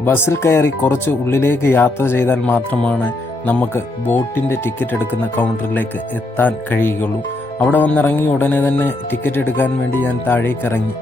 ബസ്സിൽ കയറി കുറച്ച് ഉള്ളിലേക്ക് യാത്ര ചെയ്താൽ മാത്രമാണ് നമുക്ക് ബോട്ടിന്റെ ടിക്കറ്റ് എടുക്കുന്ന കൗണ്ടറിലേക്ക് എത്താൻ കഴിയുകയുള്ളൂ. അവിടെ വന്നിറങ്ങി ഉടനെ തന്നെ ടിക്കറ്റ് എടുക്കാൻ വേണ്ടി ഞാൻ താഴേക്ക് ഇറങ്ങി.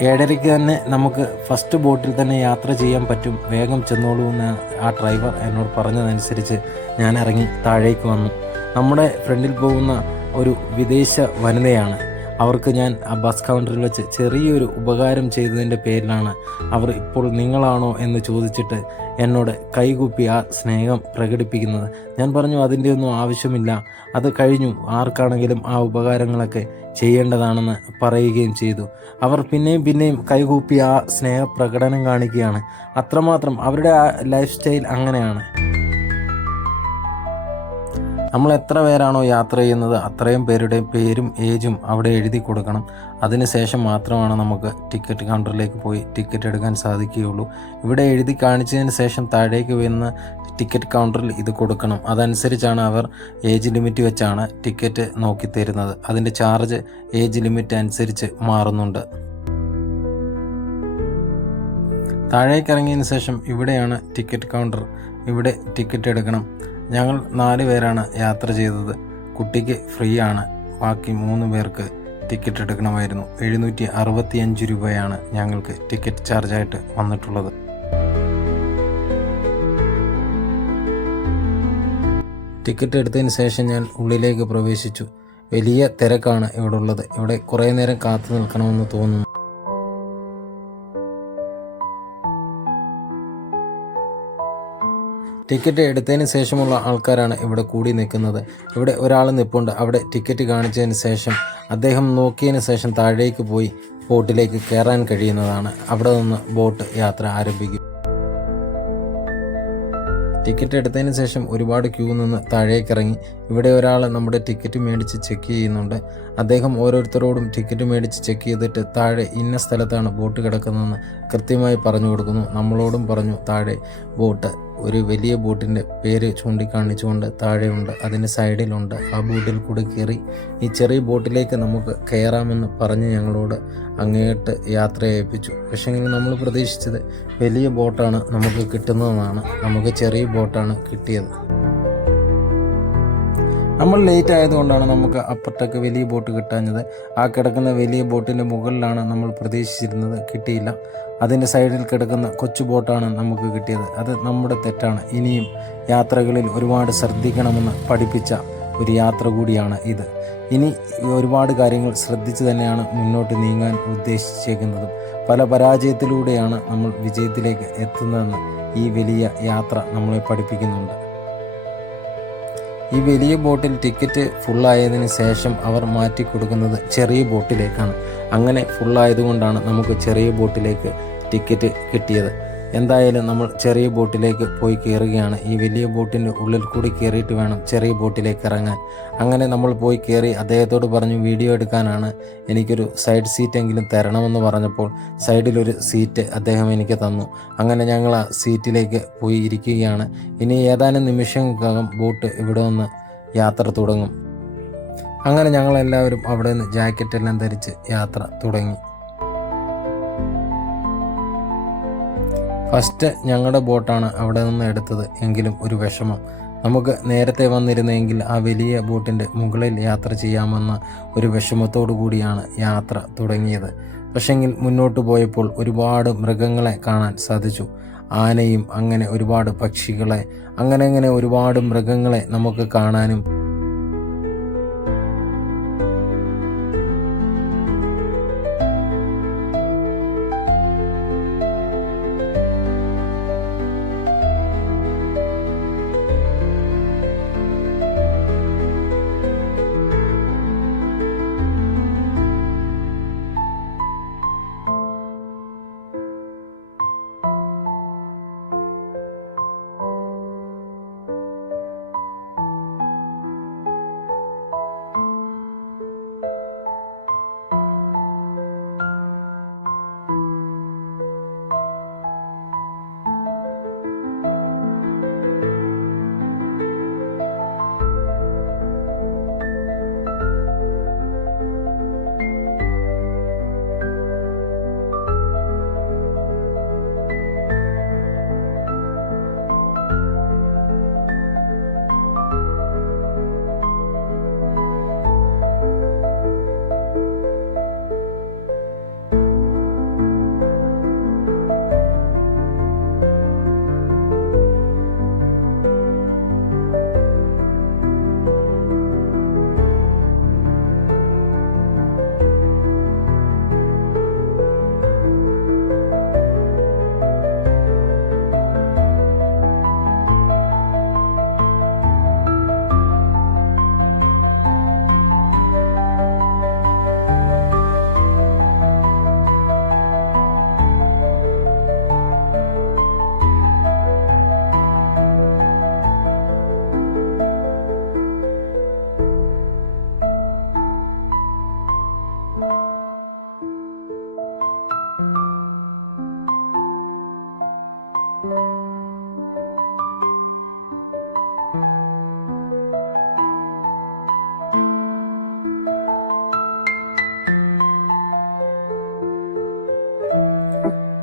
ഏഴരയ്ക്ക് തന്നെ നമുക്ക് ഫസ്റ്റ് ബോട്ടിൽ തന്നെ യാത്ര ചെയ്യാൻ പറ്റും. വേഗം ചെന്നോളൂ എന്ന് ആ ഡ്രൈവർ എന്നോട് പറഞ്ഞതനുസരിച്ച് ഞാൻ ഇറങ്ങി താഴേക്ക് വന്നു. നമ്മുടെ ഫ്രണ്ടിൽ പോകുന്ന ഒരു വിദേശ വനിതയാണ്. അവർക്ക് ഞാൻ ബസ് കൗണ്ടറിൽ വെച്ച് ചെറിയൊരു ഉപകാരം ചെയ്തതിന്റെ പേരിലാണ് അവർ ഇപ്പോൾ നിങ്ങളാണോ എന്ന് ചോദിച്ചിട്ട് എന്നോട് കൈകൂപ്പി ആ സ്നേഹം പ്രകടിപ്പിക്കുന്നത്. ഞാൻ പറഞ്ഞു അതിന്റെ ഒന്നും ആവശ്യമില്ല. അത് കഴിഞ്ഞു. ആർക്കാണെങ്കിലും ആ ഉപകാരങ്ങളൊക്കെ ചെയ്യേണ്ടതാണെന്ന് പറയുകയും ചെയ്തു. അവർ പിന്നെയും പിന്നെയും കൈകൂപ്പി ആ സ്നേഹപ്രകടനം കാണിക്കുകയാണ്. അത്രമാത്രം അവരുടെ ആ ലൈഫ് സ്റ്റൈൽ അങ്ങനെയാണ്. നമ്മൾ എത്ര പേരാണോ യാത്ര ചെയ്യുന്നത് അത്രയും പേരുടെ പേരും ഏജും അവിടെ എഴുതി കൊടുക്കണം. അതിനുശേഷം മാത്രമാണ് നമുക്ക് ടിക്കറ്റ് കൗണ്ടറിലേക്ക് പോയി ടിക്കറ്റ് എടുക്കാൻ സാധിക്കുകയുള്ളൂ. ഇവിടെ എഴുതി കാണിച്ചതിന് ശേഷം താഴേക്ക് വന്ന് ടിക്കറ്റ് കൗണ്ടറിൽ ഇത് കൊടുക്കണം. അതനുസരിച്ചാണ് അവർ ഏജ് ലിമിറ്റ് വെച്ചാണ് ടിക്കറ്റ് നോക്കി തരുന്നത്. അതിന്റെ ചാർജ് ഏജ് ലിമിറ്റ് അനുസരിച്ച് മാറുന്നുണ്ട്. താഴേക്ക് ഇറങ്ങിയതിന് ശേഷം ഇവിടെയാണ് ടിക്കറ്റ് കൗണ്ടർ. ഇവിടെ ടിക്കറ്റ് എടുക്കണം. ഞങ്ങൾ നാല് പേരാണ് യാത്ര ചെയ്തത്. കുട്ടിക്ക് ഫ്രീ ആണ്. ബാക്കി മൂന്ന് പേർക്ക് ടിക്കറ്റ് എടുക്കണമായിരുന്നു. എഴുന്നൂറ്റി അറുപത്തിയഞ്ച് രൂപയാണ് ഞങ്ങൾക്ക് ടിക്കറ്റ് ചാർജായിട്ട് വന്നിട്ടുള്ളത്. ടിക്കറ്റ് എടുത്തതിന് ശേഷം ഞാൻ ഉള്ളിലേക്ക് പ്രവേശിച്ചു. വലിയ തിരക്കാണ് ഇവിടെ ഉള്ളത് ഇവിടെ കുറേ നേരം കാത്തു നിൽക്കണമെന്ന് തോന്നുന്നു. ടിക്കറ്റ് എടുത്തതിന് ശേഷമുള്ള ആൾക്കാരാണ് ഇവിടെ കൂടി നിൽക്കുന്നത്. ഇവിടെ ഒരാൾ നിൽപ്പുണ്ട് അവിടെ ടിക്കറ്റ് കാണിച്ചതിന് ശേഷം അദ്ദേഹം നോക്കിയതിന് ശേഷം താഴേക്ക് പോയി ബോട്ടിലേക്ക് കയറാൻ കഴിയുന്നതാണ്. അവിടെ നിന്ന് ബോട്ട് യാത്ര ആരംഭിക്കും. ടിക്കറ്റ് എടുത്തതിന് ശേഷം ഒരുപാട് ക്യൂ നിന്ന് താഴേക്ക് ഇറങ്ങി. ഇവിടെ ഒരാൾ നമ്മുടെ ടിക്കറ്റ് മേടിച്ച് ചെക്ക് ചെയ്യുന്നുണ്ട്. അദ്ദേഹം ഓരോരുത്തരോടും ടിക്കറ്റ് മേടിച്ച് ചെക്ക് ചെയ്തിട്ട് താഴെ ഇന്ന സ്ഥലത്താണ് ബോട്ട് കിടക്കുന്നതെന്ന് കൃത്യമായി പറഞ്ഞു കൊടുക്കുന്നു. നമ്മളോടും പറഞ്ഞു താഴെ ബോട്ട് ഒരു വലിയ ബോട്ടിന്റെ പേര് ചൂണ്ടിക്കാണിച്ചുകൊണ്ട് താഴെയുണ്ട് അതിന് സൈഡിലുണ്ട്. ആ ബോട്ടിൽ കൂടി കയറി ഈ ചെറിയ ബോട്ടിലേക്ക് നമുക്ക് കയറാമെന്ന് പറഞ്ഞ് ഞങ്ങളോട് അങ്ങേട്ട് യാത്ര ഏൽപ്പിച്ചു പക്ഷേങ്കിൽ നമ്മൾ പ്രതീക്ഷിച്ചത് വലിയ ബോട്ടാണ് നമുക്ക് കിട്ടുന്നതെന്നാണ്. നമുക്ക് ചെറിയ ബോട്ടാണ് കിട്ടിയത്. നമ്മൾ ലേറ്റ് ആയതുകൊണ്ടാണ് നമുക്ക് അപ്പുറത്തൊക്കെ വലിയ ബോട്ട് കിട്ടാഞ്ഞത്. ആ കിടക്കുന്ന വലിയ ബോട്ടിന്റെ മുകളിലാണ് നമ്മൾ പ്രതീക്ഷിച്ചിരുന്നത് കിട്ടിയില്ല. അതിന്റെ സൈഡിൽ കിടക്കുന്ന കൊച്ചു ബോട്ടാണ് നമുക്ക് കിട്ടിയത്. അത് നമ്മുടെ തെറ്റാണ്. ഇനിയും യാത്രകളിൽ ഒരുപാട് ശ്രദ്ധിക്കണമെന്ന് പഠിപ്പിച്ച ഒരു യാത്ര കൂടിയാണ് ഇത്. ഇനി ഒരുപാട് കാര്യങ്ങൾ ശ്രദ്ധിച്ച് തന്നെയാണ് മുന്നോട്ട് നീങ്ങാൻ ഉദ്ദേശിച്ചേക്കുന്നതും. പല പരാജയത്തിലൂടെയാണ് നമ്മൾ വിജയത്തിലേക്ക് എത്തുന്നതെന്ന് ഈ വലിയ യാത്ര നമ്മളെ പഠിപ്പിക്കുന്നുണ്ട്. ഈ വലിയ ബോട്ടിൽ ടിക്കറ്റ് ഫുള്ളായതിന് ശേഷം അവർ മാറ്റി കൊടുക്കുന്നത് ചെറിയ ബോട്ടിലേക്കാണ്. അങ്ങനെ ഫുള്ളായതുകൊണ്ടാണ് നമുക്ക് ചെറിയ ബോട്ടിലേക്ക് ടിക്കറ്റ് കിട്ടിയത്. എന്തായാലും നമ്മൾ ചെറിയ ബോട്ടിലേക്ക് പോയി കയറുകയാണ്. ഈ വലിയ ബോട്ടിന്റെ ഉള്ളിൽ കൂടി കയറിയിട്ട് വേണം ചെറിയ ബോട്ടിലേക്ക് ഇറങ്ങാൻ. അങ്ങനെ നമ്മൾ പോയി കയറി അദ്ദേഹത്തോട് പറഞ്ഞു വീഡിയോ എടുക്കാനാണ്. എനിക്കൊരു സൈഡ് സീറ്റ് സീറ്റെങ്കിലും തരണമെന്ന് പറഞ്ഞപ്പോൾ സൈഡിലൊരു സീറ്റ് അദ്ദേഹം എനിക്ക് തന്നു. അങ്ങനെ ഞങ്ങൾ ആ സീറ്റിലേക്ക് പോയി ഇരിക്കുകയാണ്. ഇനി ഏതാനും നിമിഷങ്ങൾക്കകം ബോട്ട് ഇവിടെ നിന്ന് യാത്ര തുടങ്ങും. അങ്ങനെ ഞങ്ങളെല്ലാവരും അവിടെ നിന്ന് ജാക്കറ്റെല്ലാം ധരിച്ച് യാത്ര തുടങ്ങി. ഫസ്റ്റ് ഞങ്ങളുടെ ബോട്ടാണ് അവിടെ നിന്ന് എടുത്തത് എങ്കിലും ഒരു വിഷമം. നമുക്ക് നേരത്തെ വന്നിരുന്നെങ്കിൽ ആ വലിയ ബോട്ടിന്റെ മുകളിൽ യാത്ര ചെയ്യാമെന്ന ഒരു വിഷമത്തോടു കൂടിയാണ് യാത്ര തുടങ്ങിയത്. പക്ഷെങ്കിൽ മുന്നോട്ട് പോയപ്പോൾ ഒരുപാട് മൃഗങ്ങളെ കാണാൻ സാധിച്ചു. ആനയും അങ്ങനെ ഒരുപാട് പക്ഷികളെ അങ്ങനെ അങ്ങനെ ഒരുപാട് മൃഗങ്ങളെ നമുക്ക് കാണാനും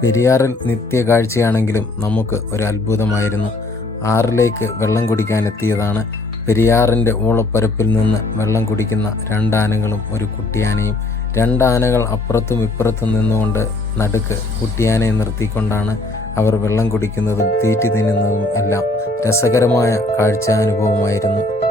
പെരിയാറിൽ നിത്യ കാഴ്ചയാണെങ്കിലും നമുക്ക് ഒരു അത്ഭുതമായിരുന്നു ആറിലേക്ക് വെള്ളം കുടിക്കാൻ എത്തിയതാണ് പെരിയാറിന്റെ ഓളപ്പരപ്പിൽ നിന്ന് വെള്ളം കുടിക്കുന്ന രണ്ടാനകളും ഒരു കുട്ടിയാനയും. രണ്ടാനകൾ അപ്പുറത്തും ഇപ്പുറത്തും നിന്നുകൊണ്ട് നടുക്ക് കുട്ടിയാനയെ നിർത്തിക്കൊണ്ടാണ് അവർ വെള്ളം കുടിക്കുന്നതും തീറ്റി തിന്നുന്നതും എല്ലാം രസകരമായ കാഴ്ചാനുഭവമായിരുന്നു.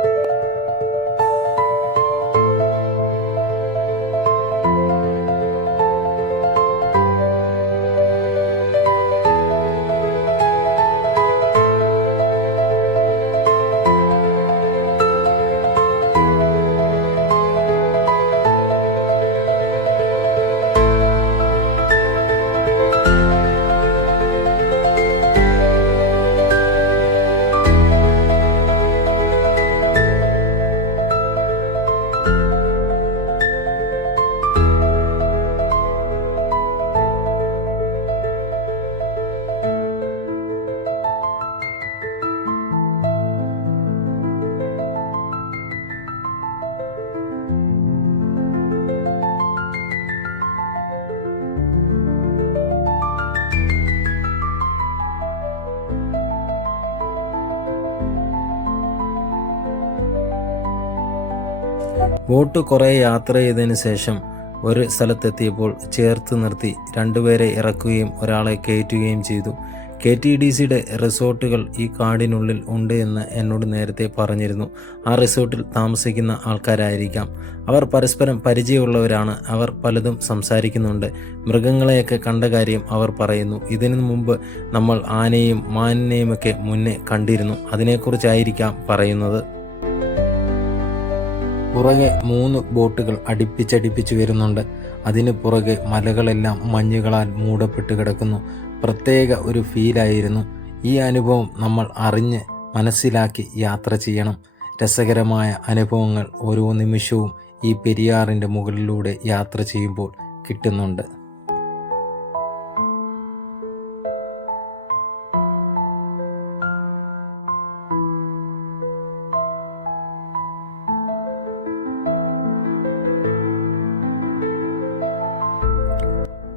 ബോട്ട് കുറേ യാത്ര ചെയ്തതിന് ശേഷം ഒരു സ്ഥലത്തെത്തിയപ്പോൾ ചേർത്ത് നിർത്തി രണ്ടുപേരെ ഇറക്കുകയും ഒരാളെ കയറ്റുകയും ചെയ്തു. കെ ടി ഡി സിയുടെ റിസോർട്ടുകൾ ഈ കാടിനുള്ളിൽ ഉണ്ട് എന്ന് എന്നോട് നേരത്തെ പറഞ്ഞിരുന്നു. ആ റിസോർട്ടിൽ താമസിക്കുന്ന ആൾക്കാരായിരിക്കാം. അവർ പരസ്പരം പരിചയമുള്ളവരാണ്. അവർ പലതും സംസാരിക്കുന്നുണ്ട്. മൃഗങ്ങളെയൊക്കെ കണ്ട കാര്യം അവർ പറയുന്നു. ഇതിനു മുമ്പ് നമ്മൾ ആനയും മാനിനെയുമൊക്കെ മുന്നേ കണ്ടിരുന്നു. അതിനെക്കുറിച്ചായിരിക്കാം പറയുന്നത്. പുറകെ മൂന്ന് ബോട്ടുകൾ അടുപ്പിച്ചടുപ്പിച്ച് വരുന്നുണ്ട്. അതിന് പുറകെ മലകളെല്ലാം മഞ്ഞുകളാൽ മൂടപ്പെട്ട് കിടക്കുന്നു. പ്രത്യേക ഒരു ഫീലായിരുന്നു. ഈ അനുഭവം നമ്മൾ അറിഞ്ഞ് മനസ്സിലാക്കി യാത്ര ചെയ്യണം. രസകരമായ അനുഭവങ്ങൾ ഓരോ നിമിഷവും ഈ പെരിയാറിന്റെ മുകളിലൂടെ യാത്ര ചെയ്യുമ്പോൾ കിട്ടുന്നുണ്ട്.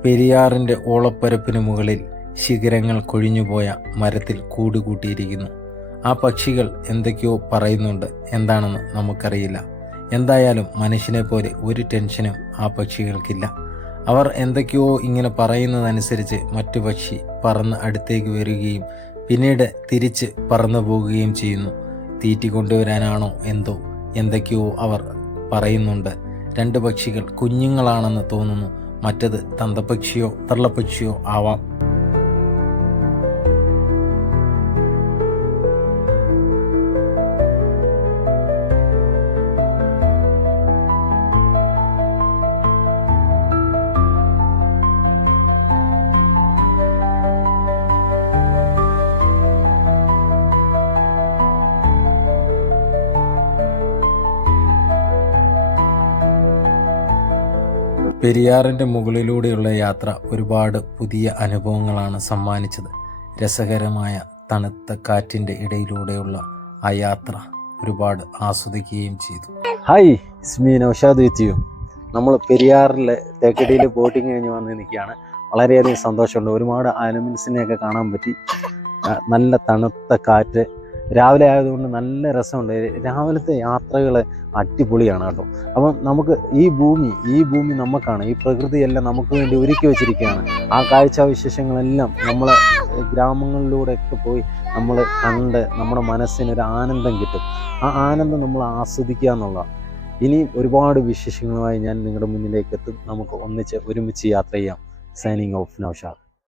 പെരിയാറിന്റെ ഓളപ്പരപ്പിന് മുകളിൽ ശിഖരങ്ങൾ കൊഴിഞ്ഞുപോയ മരത്തിൽ കൂടുകൂട്ടിയിരിക്കുന്നു. ആ പക്ഷികൾ എന്തൊക്കെയോ പറയുന്നുണ്ട്. എന്താണെന്ന് നമുക്കറിയില്ല. എന്തായാലും മനുഷ്യനെ പോലെ ഒരു ടെൻഷനും ആ പക്ഷികൾക്കില്ല. അവർ എന്തൊക്കെയോ ഇങ്ങനെ പറയുന്നതനുസരിച്ച് മറ്റു പക്ഷി പറന്ന് അടുത്തേക്ക് വരികയും പിന്നീട് തിരിച്ച് പറന്നു പോകുകയും ചെയ്യുന്നു. തീറ്റി കൊണ്ടുവരാനാണോ എന്തോ എന്തൊക്കെയോ അവർ പറയുന്നുണ്ട്. രണ്ട് പക്ഷികൾ കുഞ്ഞുങ്ങളാണെന്ന് തോന്നുന്നു. മറ്റത് തന്തപ്പക്ഷിയോ തള്ളപ്പക്ഷിയോ ആവാം. പെരിയാറിന്റെ മുകളിലൂടെയുള്ള യാത്ര ഒരുപാട് പുതിയ അനുഭവങ്ങളാണ് സമ്മാനിച്ചത്. രസകരമായ തണുത്ത കാറ്റിന്റെ ഇടയിലൂടെയുള്ള ആ യാത്ര ഒരുപാട് ആസ്വദിക്കുകയും ചെയ്തു. ഹായ് സ്മീ നൗഷാദ് വിത്യു നമ്മൾ പെരിയാറിലെ തേക്കടിയിൽ ബോട്ടിങ് കഴിഞ്ഞ് വന്ന് നിൽക്കുകയാണ്. വളരെയധികം സന്തോഷമുണ്ട്. ഒരുപാട് ആനിമൽസിനെയൊക്കെ കാണാൻ പറ്റി. നല്ല തണുത്ത കാറ്റ് രാവിലെ ആയതുകൊണ്ട് നല്ല രസമുണ്ട്. രാവിലത്തെ യാത്രകൾ അടിപൊളിയാണ് കേട്ടോ. അപ്പം നമുക്ക് ഈ ഭൂമി ഈ ഭൂമി നമുക്കാണ് ഈ പ്രകൃതിയെല്ലാം നമുക്ക് വേണ്ടി ഒരുക്കി വെച്ചിരിക്കുകയാണ്. ആ കാഴ്ചാവിശേഷങ്ങളെല്ലാം നമ്മളെ ഗ്രാമങ്ങളിലൂടെയൊക്കെ പോയി നമ്മൾ കണ്ട് നമ്മുടെ മനസ്സിനൊരു ആനന്ദം കിട്ടും. ആ ആനന്ദം നമ്മൾ ആസ്വദിക്കുക എന്നുള്ളതാണ് ഇനിയും ഒരുപാട് വിശേഷങ്ങളുമായി ഞാൻ നിങ്ങളുടെ മുന്നിലേക്ക് എത്തും. നമുക്ക് ഒന്നിച്ച് ഒരുമിച്ച് യാത്ര ചെയ്യാം. Signing off Noushad.